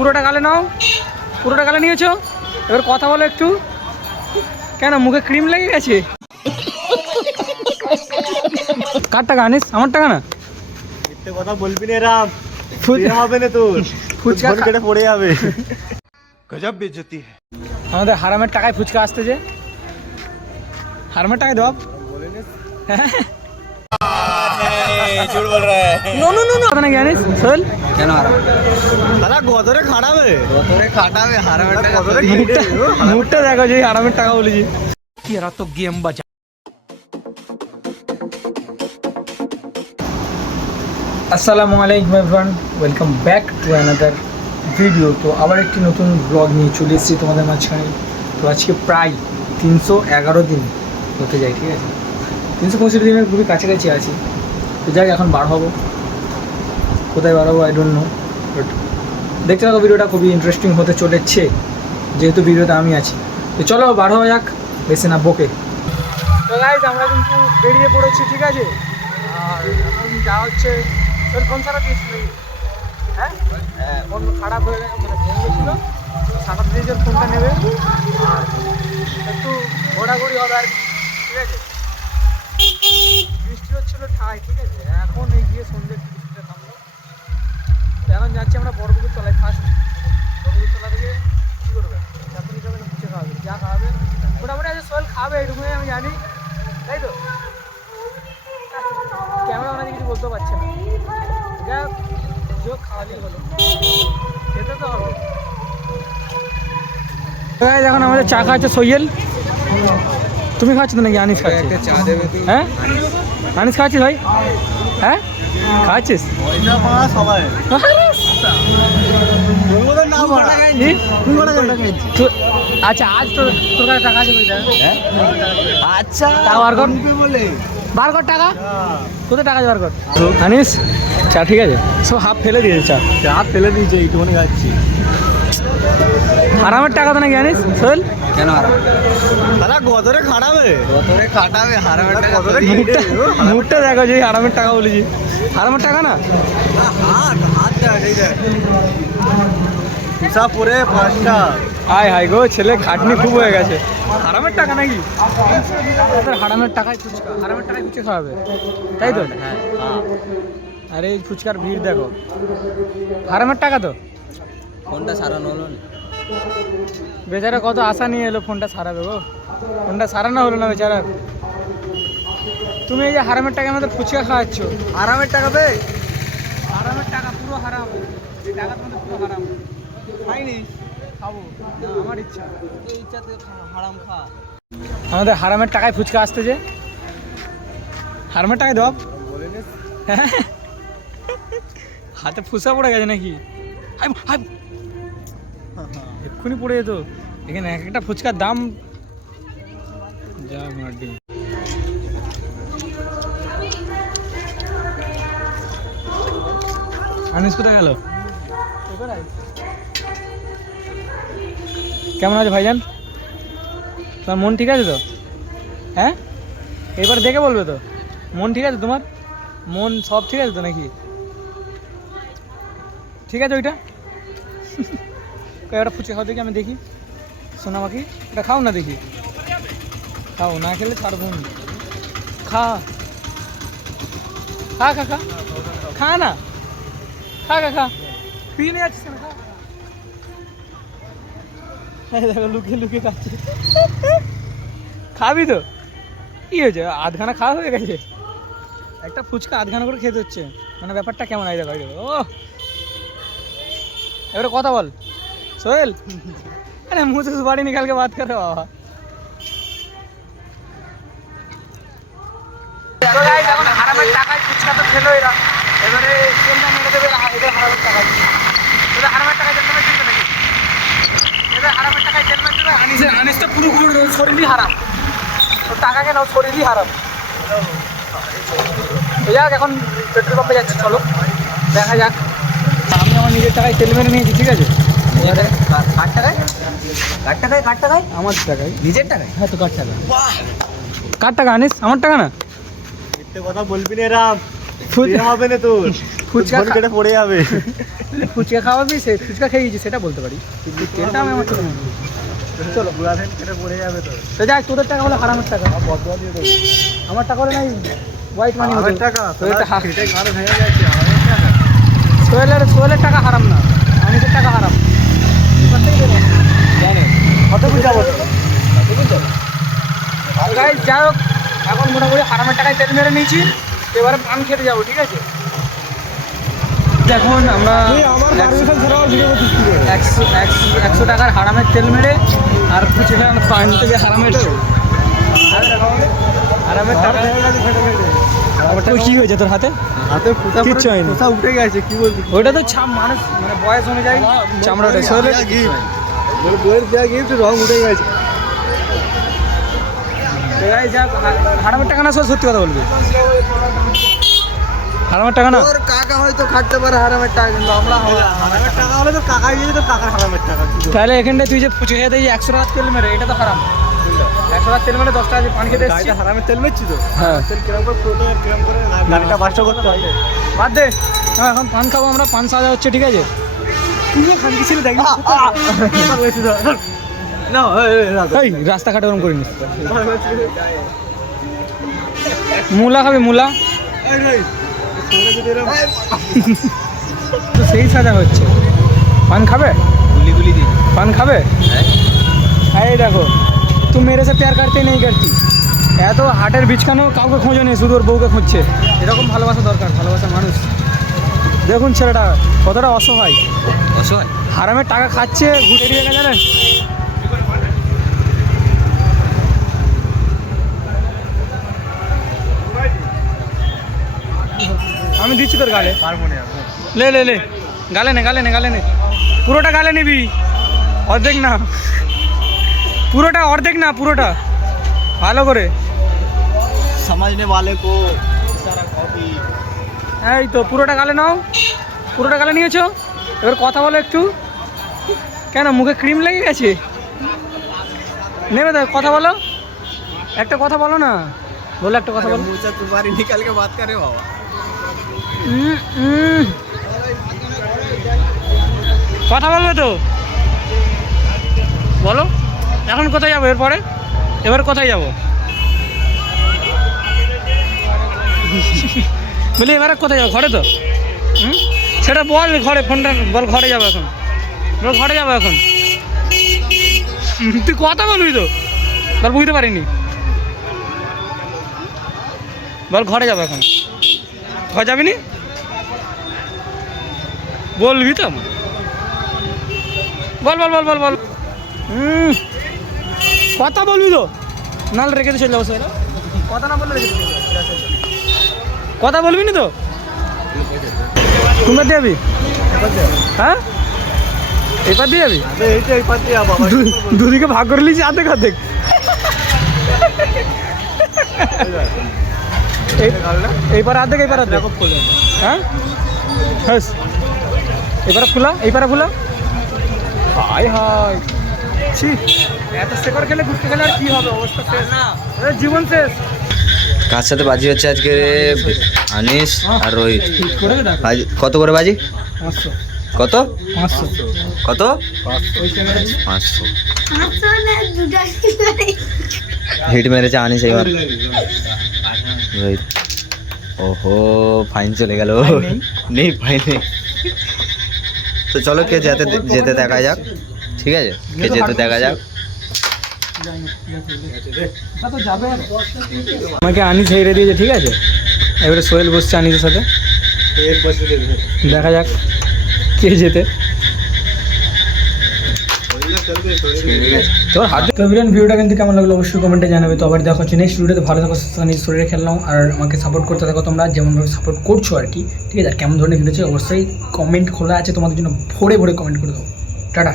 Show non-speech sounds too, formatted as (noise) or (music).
পুরোটা গালে নাও। পুরোটা গালে নিয়েছো? এবার কথা বলো একটু। কেন মুখে ক্রিম লেগে গেছে? কার টাকা আনিস? আমার টাকা না? কথা বলবি না রাম। হবে না তোর। ফুচকা কেটে পড়ে যাবে। গজব বেজতি আমাদের হারামের টাকায় ফুচকা আসতেছে হারামের টাকায় দেব হ্যাঁ। झूठ बोल रहा है নো নো নো নো কথা নাকি জানিস সোহেল কেন হারাম দাদা গদরে খাটাবে গদরে খাটাবে হারামে টাকা গদরে কেটে মুখটা দেখো যে হারামের টাকা বলেছি এরা তো গেম বাজা আসসালামু আলাইকুম everyone welcome back to another video তো আবার একটি নতুন ব্লগ নিয়ে চলে এসেছি তোমাদের মাঝখানে তো আজকে প্রায় তিনশো এগারো দিন হতে যায় ঠিক আছে তিনশো পঁয়ষট্টি দিনের খুবই কাছাকাছি আছি তো যাক এখন বার হব। কোথায় বার হব আই ডোন্ট নো বাট দেখতে থাকো ভিডিওটা খুবই ইন্টারেস্টিং হতে চলেছে যেহেতু ভিডিওতে আমি আছি। তো চলো বার হওয়া যাক বেশি না বকে। তো গাইজ আমরা কিন্তু বেরিয়ে পড়েছি ঠিক আছে? আর এখন যা হচ্ছে তোর ফোন সারা দিস হ্যাঁ? ফোন খারাপ হয়ে গেছে মানে ভেঙে গেছিল। সারা দিয়েছে ফোনটা নেবে আর একটু ঘোরাঘুরি হবে আর কি, ঠিক আছে? বৃষ্টি হচ্ছিল ঠাই, ঠিক আছে? এখন এই গিয়ে সন্ধ্যে বৃষ্টিটা থামলো। এখন যাচ্ছি আমরা বড়পুকুর তলায় ফার্স্ট বড়পুকুর তলা থেকে কী করবে? চাটনি খাবে না মুছে খাওয়াবে যা খাওয়াবে মোটামুটি আজকে সোহেল খাবে এটুকুই আমি জানি। তাই তো? ক্যামেরা ওনাকে কিছু বলতে পারছে না। যা যোগ খাওয়ালেই হলো। খেতে তো হবে। এখন আমাদের চা খাচ্ছে সোহেল তুমি খাচ্ছ তো নাকি আনিস খাচ্ছিস? চা দেবে হ্যাঁ? আনিস খাচ্ছিস ভাই? হ্যাঁ? খাচ্ছিস? আচ্ছা আজ তো তোর কাছে টাকা আছে আচ্ছা টাকা বার কর। বার কর টাকা? কোথায় টাকা আছে বার কর? আনিস? চা ঠিক আছে? সব হাফ ফেলে দিয়েছে চা। চা ফেলে দিয়েছে এইটুকুনি খাচ্ছি। হারামের টাকা তো নাকি জানিস সোহেল? কেন হারাম? দাদা গদরে খাটাবে। গদরে খাটাবে হারামে টাকা গদরে কেটে মুখটা মুখটা দেখো যে হারামের টাকা বলেছি। হারামের টাকা না? হাত হাত পরে পাঁচটা। হাই হাই গো ছেলে খাটনি খুব হয়ে গেছে। হারামের টাকা নাকি? তোর হারামের টাকায় ফুচকা হারামের টাকায় ফুচকা খাওয়াবে। তাই তো? হ্যাঁ। আরে এই ফুচকার ভিড় দেখো। হারামের টাকা তো? ফোনটা সারানো হলো না? বেচারা কত আশা নিয়ে এলো ফোনটা সারাবে গো। ফোনটা সারানো হলো না বেচারা তুমি এই যে হারামের টাকা আমাদের ফুচকা খাওয়াচ্ছ। আরামের টাকা বে? হারামের টাকা পুরো হারাম। এই টাকা তোমাদের পুরো হারাম। খাইনি খাব। না, আমার ইচ্ছা। এই ইচ্ছাতে হারাম খা। আমাদের হারামের টাকায় ফুচকা আসতেছে হারামের টাকায় দেব। হাতে ফুসা পড়ে গেছে নাকি? হাই, হাই। এক্ষুনি পড়ে যেত। এখানে এক একটা ফুচকার দাম। যা মাটি। আনিস কোথায় গেল? কেমন আছে ভাইজান? তোমার মন ঠিক আছে তো? হ্যাঁ? এবার দেখে বলবে তো। মন ঠিক আছে তোমার? মন সব ঠিক আছে তো নাকি? ঠিক আছে ওইটা? একটা ফুচকা খাও, দেখি আমি দেখি। সোনা মাখি এটা খাও না দেখি। খাও, না খেলে ছাড়বো না। খা। খা খা খা। খা না। খা খা খা। তুই নিয়ে যাচ্ছিস খা। দেখো, লুকিয়ে লুকিয়ে খাচ্ছে। খাবি তো? কি হয়েছে? আধখানা খাওয়া হয়ে গেছে? একটা ফুচকা আধখানা করে খেতে হচ্ছে। মানে ব্যাপারটা কেমন আই দেখো। ও এবারে কথা বল। सोहेल अरे मुंह से सुपारी निकाल के बात कर रहे हो হারামের টাকায় তো এরা। এবারে এদের হারামের টাকায়। হারামের টাকায় মেরে দেবে পুরো শরীরই টাকা কেন? শরীরই যাক এখন পেট্রোল পাম্পে যাচ্ছে চলো। দেখা যাক। আমি আমার নিজের টাকায় তেল মেরে নিয়েছি ঠিক আছে? কার টাকায়? কার টাকায়? কার টাকায়? আমার টাকায়। নিজের টাকায়? হ্যাঁ তো কার টাকা কার টাকা আনিস? আমার টাকা না? কথা বলবি না রাম। ফুচকা হবে না তোর। ফুচকা কেটে পড়ে যাবে। ফুচকা খাওয়াবি সে ফুচকা খেয়ে গেছি সেটা বলতে পারি। কিন্তু ট্রেনটা আমি আমার চলে। চলো পুরা কেটে পড়ে যাবে তো যাক তোদের টাকা হলো হারামের আমার টাকা হলে নাই হোয়াইট মানি টাকা? সোহেলের টাকা ভেঙে যাচ্ছে হাজার টাকা। সোহেলের সোহেলের টাকা হারাম না। আমাদের টাকা হারাম এবার থেকে দেবো। জানে কত বুঝাবো গাইজ যাই হোক এখন মোটামুটি হারামের টাকায় তেল মেরে নিয়েছি। এবারে পান খেতে যাব ঠিক আছে? এখন আমরা আমার একশো- টাকার হারামের তেল মেরে আর খুচরা পান থেকে হারামের হারামের টাকা কি হয়েছে তোর হাতে? হাতে কিচ্ছু হয়নি। উঠে গেছে কি বলবি? ওইটা তো ছাপ মানুষ মানে বয়স অনুযায়ী চামড়াটা সোহেলের ওর বইয়ের দেওয়া গিফট রং উঠে গেছে। তো guys, যা হা- হারামের টাকা না সত্যি কথা বলবি। হারামের টাকা না? তোর কাকা হয়তো খাটতে পারে হারামের টাকা কিন্তু আমরা হারামের টাকা হলে তো কাকা গিয়ে তো কাকার হারামের টাকা। তাহলে এখানটায় তুই যে পুচু খেয়ে দিয়ে একশো টাকা তেল মেরে এটা তো হারাম। একশো তেল মেরে দশ টাকা দিয়ে পান খেতে এসেছি। তেল তো? হ্যাঁ। তেল কিরম করে ফুটো কিরম করে গাড়িটা বাসটা করতে বাদ দে। এখন পান খাব আমরা পান সাজা হচ্ছে ঠিক আছে? ছিল দেখি না রাস্তাঘাটে ওরম করিনি। মূলা খাবি মূলা? তো সেই সাজা হচ্ছে। পান খাবে? গুলি গুলি দিই। পান খাবে? হ্যাঁ। এই দেখো। তুই মেরে সে প্যার কাটতে নেই কাটতি এত হাটের বিছখানো কাউকে খোঁজো নেই শুধু ওর বউকে খুঁজছে এরকম ভালোবাসা দরকার ভালোবাসা মানুষ। দেখুন ছেলেটা কতটা অসহায় অসহায় হারামের টাকা খাচ্ছে ঘুরে দিয়ে গেছে জানেন আমি দিচ্ছি তোর গালে লে লে লে গালে নে গালে নে গালে নে পুরোটা গালে নিবি অর্ধেক না পুরোটা অর্ধেক না পুরোটা ভালো করে समझने वाले को सारा कॉपी এই তো পুরোটা গালে নাও পুরোটা গালে নিয়েছো এবার কথা বলো একটু কেন মুখে ক্রিম লেগে গেছে নেবে তো কথা বলো একটা কথা বলো না বলো একটা কথা বলো मुंह से तुम्हारी निकल के बात करे बाबा উম, উম। কথা বলবে তো বলো এখন কোথায় যাব এরপরে? এবার কোথায় যাব? (laughs) বলি, এবার কোথায় যাব? ঘরে তো? হুম? সেটা বল ঘরে, ফোনটা বল ঘরে যাব এখন। বল ঘরে যাব এখন। তুই কথা বলবি তো? বল বুঝতে পারিনি। বল ঘরে যাব এখন। ঘর যাবি নি? বলবি তো বল বল বল বল বল। হুম। কথা বলবি তো। নাহলে রেখে দিয়ে চলে যাব স্যার। কথা না বললে রেখে। কথা বলবি না তো? কোনবার দিয়ে যাবি হ্যাঁ? এবার দিয়ে যাবি দুদিকে ভাগ করে নিয়েছি আধেক আধেক এই- এইবার আধেক এইবার ফুলে হ্যাঁ? হ্যাঁ এবারে ফুলা এইবারে ফুলা। হাই হাই। ছি। এত শেকর খেলে ঘুরতে গেলে আর কি হবে? অবস্থা শেষ। জীবন শেষ। কার সাথে বাজি হচ্ছে আজকে আনিস আর রোহিত। কত করে বাজি? কত? পাঁচশো। কত? পাঁচশো। হিট মেরেছে আনিস এবার। রোহিত। ওহো ফাইন চলে গেল? নেই? ফাইন নেই। তো চলো কে যেতে যেতে দেখা যাক। ঠিক আছে? কে যেতে দেখা যাক। আমাকে আনিস হেরে দিয়েছে, ঠিক আছে? এবারে সোহেল বসছে আনিসের সাথে। দেখা যাক কে যেতে তোর হাতে তো ভিডিওটা কিন্তু কেমন লাগল অবশ্যই কমেন্টে জানাবে। তো আবার দেখা নেক্সট ভিডিওতে ভালো থাকো, সুস্থ নিজের শরীরে খেললাম আর আমাকে সাপোর্ট করতে থাকো তোমরা, যেমনভাবে সাপোর্ট করছ আর কি। ঠিক আছে? আর কেমন ধরনের ভিডিও অবশ্যই কমেন্ট খোলা আছে। তোমাদের জন্য ভরে ভরে কমেন্ট করে দাও টাটা।